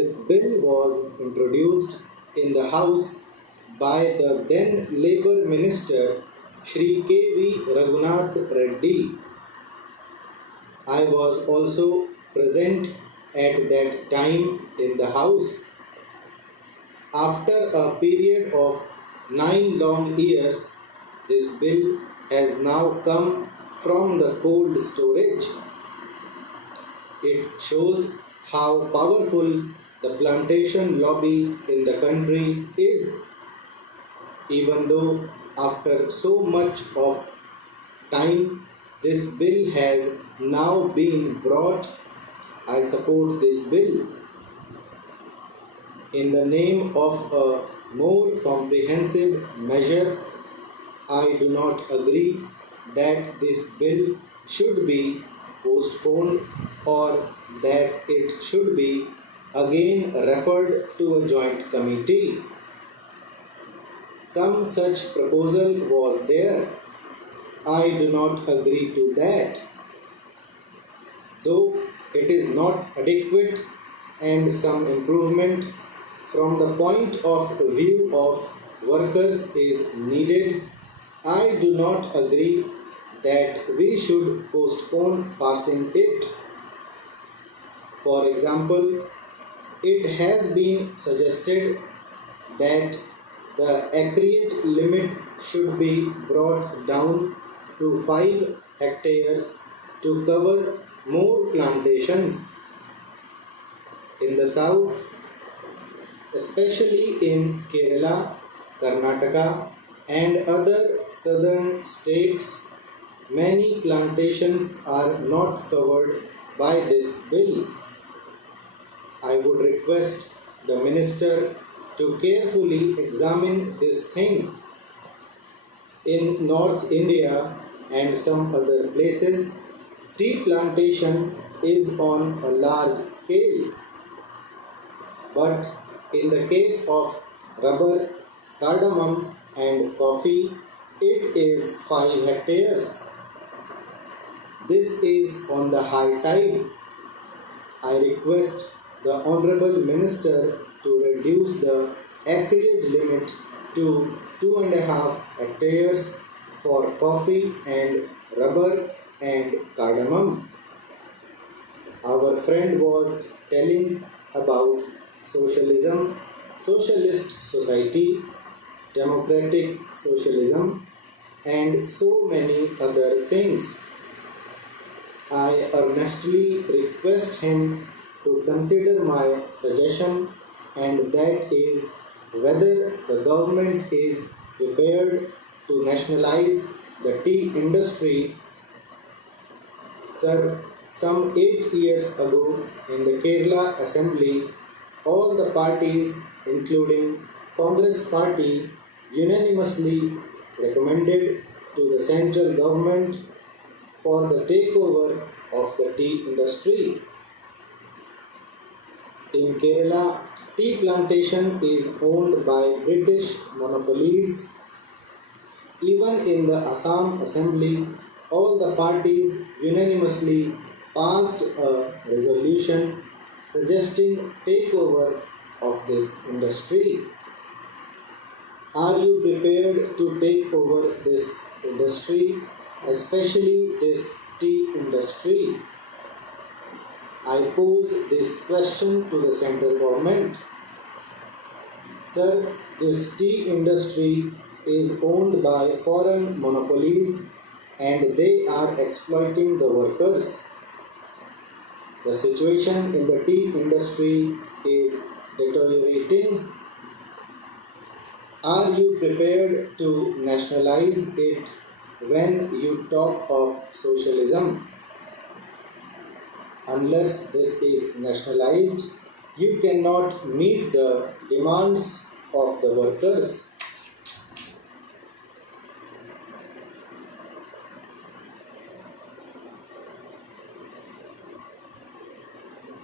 This bill was introduced in the House by the then Labour Minister Shri K.V. Raghunath Reddy. I was also present at that time in the House. After a period of 9 long years, this bill has now come from the cold storage. It shows how powerful the plantation lobby in the country is. Even though after so much of time this bill has now been brought, I support this bill. In the name of a more comprehensive measure, I do not agree that this bill should be postponed or that it should be again referred to a joint committee. Some such proposal was there. I do not agree to that. Though it is not adequate and some improvement from the point of view of workers is needed, I do not agree that we should postpone passing it. For example, it has been suggested that the acreage limit should be brought down to 5 hectares to cover more plantations. In the south, especially in Kerala, Karnataka, and other southern states, many plantations are not covered by this bill. I would request the minister to carefully examine this thing. In North India and some other places, tea plantation is on a large scale. But in the case of rubber, cardamom and coffee, it is 5 hectares. This is on the high side. I request the Honorable Minister to reduce the acreage limit to 2.5 hectares for coffee and rubber and cardamom. Our friend was telling about socialism, socialist society, democratic socialism, and so many other things. I earnestly request him to consider my suggestion, and that is whether the government is prepared to nationalize the tea industry. Sir, some 8 years ago in the Kerala Assembly, all the parties, including Congress Party, unanimously recommended to the central government for the takeover of the tea industry. In Kerala, tea plantation is owned by British monopolies. Even in the Assam Assembly, all the parties unanimously passed a resolution suggesting takeover of this industry. Are you prepared to take over this industry, especially this tea industry? I pose this question to the central government. Sir, this tea industry is owned by foreign monopolies and they are exploiting the workers. The situation in the tea industry is deteriorating. Are you prepared to nationalize it when you talk of socialism? Unless this is nationalized, you cannot meet the demands of the workers.